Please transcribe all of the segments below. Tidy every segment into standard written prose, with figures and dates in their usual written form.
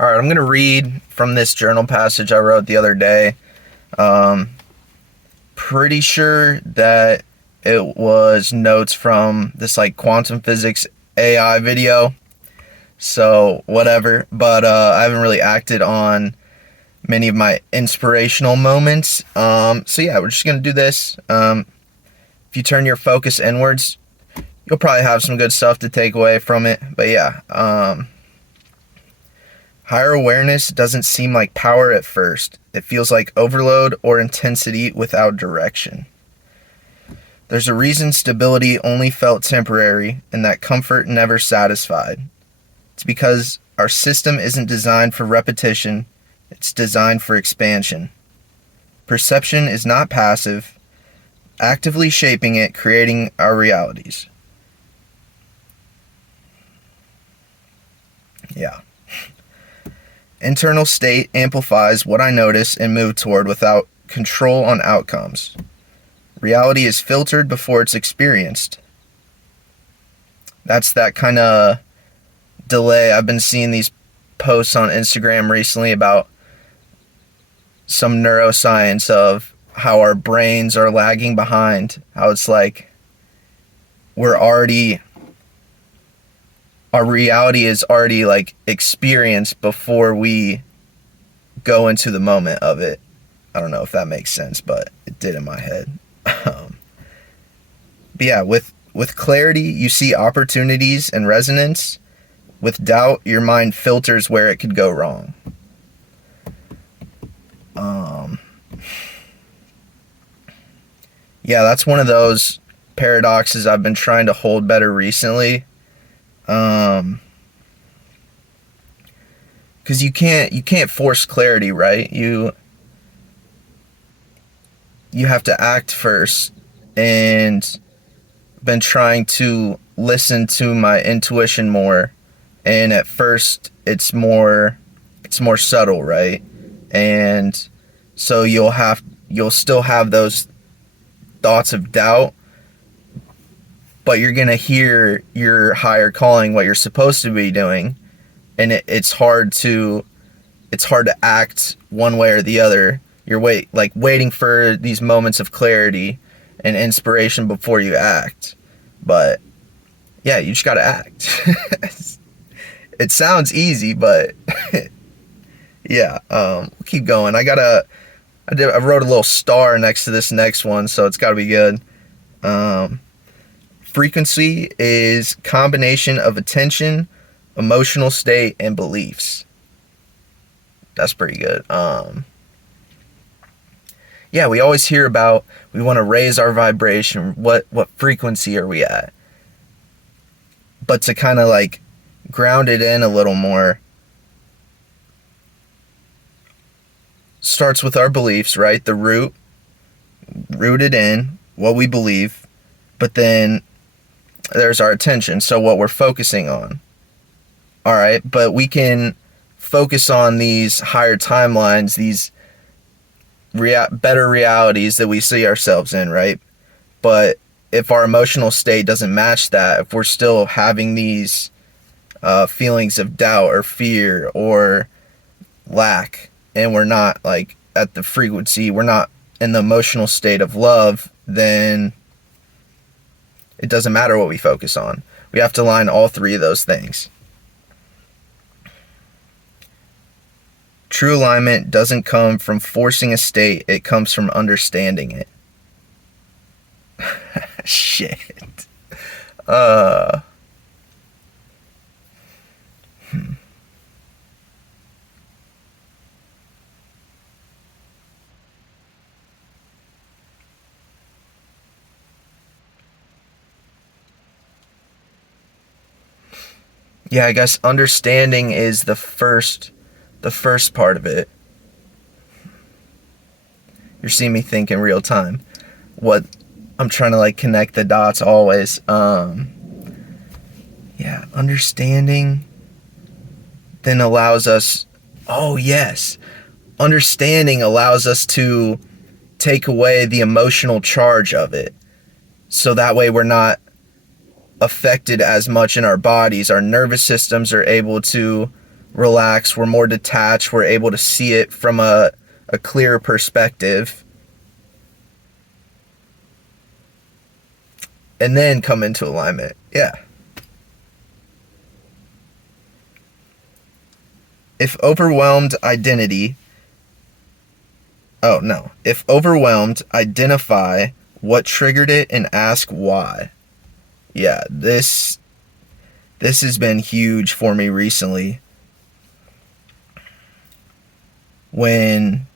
All right, I'm going to read from this journal passage I wrote the other day. Um, Pretty sure that it was notes from this like quantum physics AI video. So, whatever. But I haven't really acted on many of my inspirational moments. So, yeah, we're just going to do this. If you turn your focus inwards, you'll probably have some good stuff to take away from it. But, yeah. Higher awareness doesn't seem like power at first. It feels like overload or intensity without direction. There's a reason stability only felt temporary and that comfort never satisfied. It's because our system isn't designed for repetition, it's designed for expansion. Perception is not passive, actively shaping it, creating our realities. Yeah. Internal state amplifies what I notice and move toward without control on outcomes. Reality is filtered before it's experienced. That's that kind of delay. I've been seeing these posts on Instagram recently about some neuroscience of how our brains are lagging behind. How it's like our reality is already like experienced before we go into the moment of it. I don't know if that makes sense, but it did in my head. But yeah, with clarity, you see opportunities and resonance. With doubt, your mind filters where it could go wrong. Yeah, that's one of those paradoxes I've been trying to hold better recently. Because you can't force clarity, right? You have to act first, and been trying to listen to my intuition more, and at first it's more subtle, right? And so you'll still have those thoughts of doubt, but you're gonna hear your higher calling, what you're supposed to be doing, and it's hard to act one way or the other. You're waiting for these moments of clarity and inspiration before you act. But yeah, you just gotta act. It sounds easy, but yeah. We'll keep going. I wrote a little star next to this next one, so it's gotta be good. Frequency is combination of attention, emotional state, and beliefs. That's pretty good. Yeah, we always hear about we want to raise our vibration. What frequency are we at? But to kind of like ground it in a little more, starts with our beliefs, right? The rooted in what we believe, but then there's our attention, so what we're focusing on. All right, but we can focus on these higher timelines, these better realities that we see ourselves in, right? But if our emotional state doesn't match that, if we're still having these feelings of doubt or fear or lack, and we're not like at the frequency, we're not in the emotional state of love, then it doesn't matter what we focus on. We have to align all three of those things. True alignment doesn't come from forcing a state, it comes from understanding it. Shit. Yeah, I guess understanding is the first part of it. You're seeing me think in real time. What I'm trying to like connect the dots always. Yeah, understanding then allows us, understanding allows us to take away the emotional charge of it. So that way we're not affected as much in our bodies. Our nervous systems are able to relaxed, we're more detached, we're able to see it from a clearer perspective, and then come into alignment. Yeah. If overwhelmed, identify what triggered it and ask why. Yeah, this has been huge for me recently. When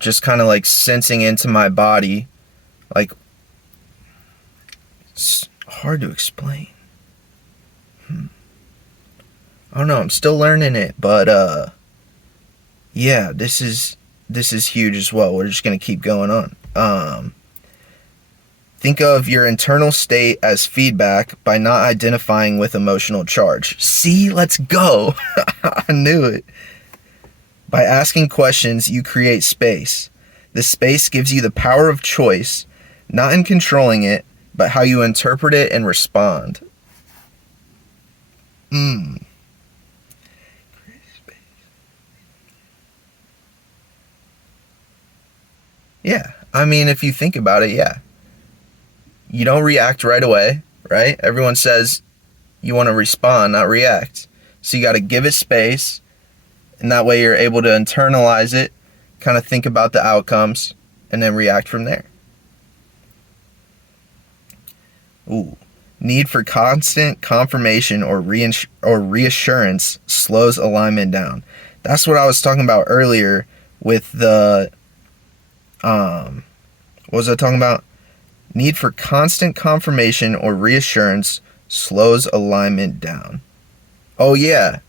just kind of like sensing into my body, like, it's hard to explain. I don't know, I'm still learning it, but yeah, this is huge as well. We're just gonna keep going on. Think of your internal state as feedback by not identifying with emotional charge. See, let's go. I knew it. By asking questions, you create space. The space gives you the power of choice, not in controlling it, but how you interpret it and respond. Yeah, I mean, if you think about it, yeah. You don't react right away, right? Everyone says you want to respond, not react. So you got to give it space, and that way you're able to internalize it, kind of think about the outcomes, and then react from there. Ooh. Need for constant confirmation or reassurance slows alignment down. That's what I was talking about earlier with the what was I talking about? Need for constant confirmation or reassurance slows alignment down. Oh yeah.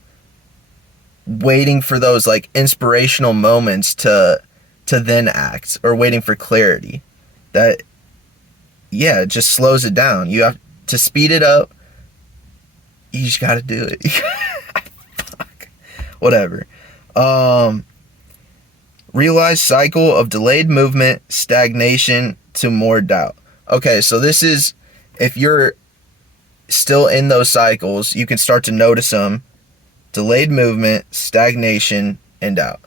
Waiting for those like inspirational moments to then act, or waiting for clarity. That, yeah, it just slows it down. You have to speed it up. You just got to do it. Fuck. Whatever. Realize cycle of delayed movement, stagnation to more doubt. Okay, so this is, if you're still in those cycles, you can start to notice them. Delayed movement, stagnation, and doubt.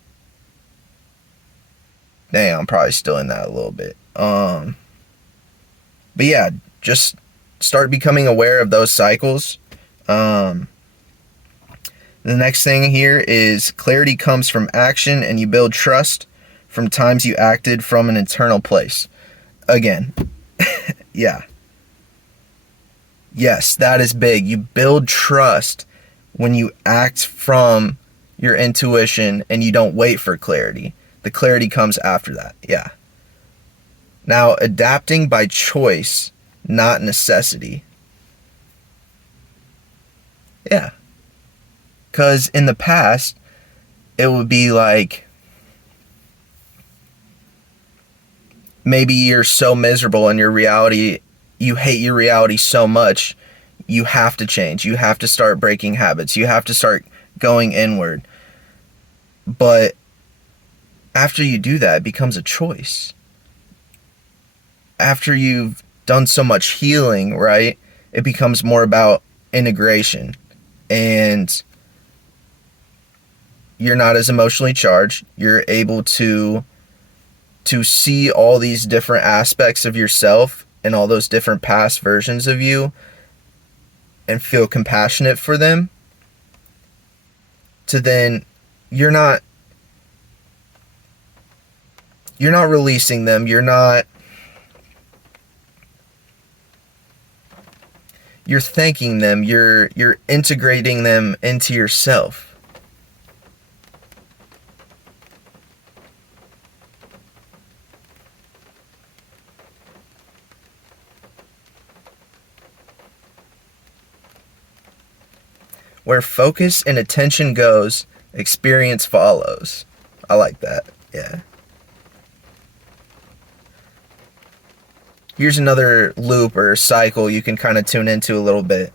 Dang, I'm probably still in that a little bit. But yeah, just start becoming aware of those cycles. The next thing here is clarity comes from action, and you build trust from times you acted from an internal place. Again, yeah. Yes, that is big. You build trust when you act from your intuition and you don't wait for clarity. The clarity comes after that. Yeah. Now, adapting by choice, not necessity. Yeah. Because in the past, it would be like, maybe you're so miserable in your reality, you hate your reality so much, you have to change. You have to start breaking habits. You have to start going inward. But after you do that, it becomes a choice. After you've done so much healing, right, it becomes more about integration. And you're not as emotionally charged. You're able to see all these different aspects of yourself and all those different past versions of you and feel compassionate for them. To then, you're not releasing them. You're thanking them. You're integrating them into yourself. Where focus and attention goes, experience follows. I like that. Yeah. Here's another loop or cycle you can kind of tune into a little bit.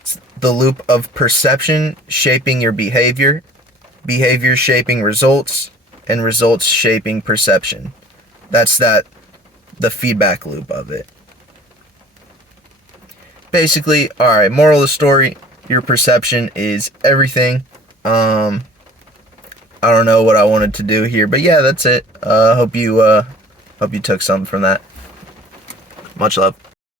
It's the loop of perception shaping your behavior, behavior shaping results, and results shaping perception. That's the feedback loop of it. Basically, alright, moral of the story, Your perception is everything. I don't know what I wanted to do here, but yeah, that's it. Hope you took something from that. Much love.